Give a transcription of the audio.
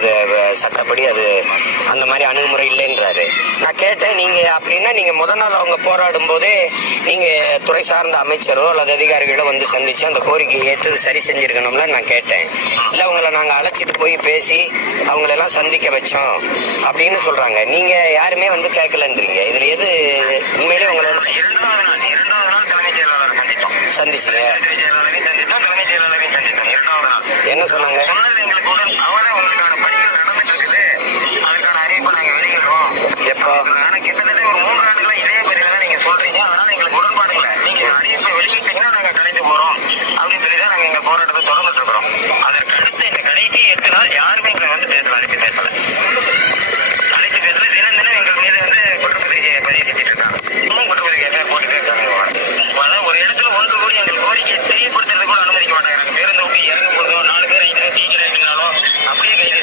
அது சட்டப்படி அது அந்த மாதிரி அணுகுமுறை இல்லைன்றாரு. நான் கேட்டேன், நீங்க அப்படின்னா நீங்க முதல் நாள் அவங்க போராடும் போதே நீங்க துறை சார்ந்த அமைச்சரோ அல்லது அதிகாரிகளோ வந்து சந்திச்சு அந்த கோரிக்கையை ஏற்று சரி செஞ்சிருக்கணும்ல நான் கேட்டேன். இல்ல அவங்கள நாங்க அழைச்சிட்டு போய் பேசி அவங்களெல்லாம் சந்திக்க வச்சோம் அப்படின்னு சொல்றாங்க. நீங்க யாருமே வந்து கேட்கலன்றீங்க. இதுல எது உண்மையிலே உங்களை சந்திச்சீங்க? என்ன சொன்னாங்க? எப்போ? கிட்டத்தட்ட ஒரு 3 ஆண்டுகளா இதே பதில தான் நீங்க சொல்றீங்க. அதனால எங்களுக்கு உடன்பாடு இல்லை. நீங்க அறிவிப்பை வெளியிட்டீங்கன்னா நாங்க கலைஞ்சு போறோம் அப்படின்னு சொல்லி தான் நாங்க எங்க போராட்டத்தை தொடர்ந்துட்டு இருக்கிறோம். அதற்கு அடுத்து இந்த கடைசி 8 நாள் யாருமே எங்களை வந்து பேசல, அழைப்பு பேசல. தினம் தினம் எங்கள் மீது வந்து குற்றப்பத்திரிகை பதிவு செஞ்சுட்டு இருக்காங்க. இன்னும் குற்றப்பத்திரிகை எல்லாம் போட்டுட்டே இருக்காங்க. அதாவது ஒரு இடத்துல ஒன்று கூடி எங்கள் கோரிக்கையை தெரியப்படுத்துறது கூட அனுமதிக்க மாட்டாங்க. பேருந்து விட்டு இறங்கும் போதோ 4 பேர் 5 பேர் டீச்சர் அப்படியே கைது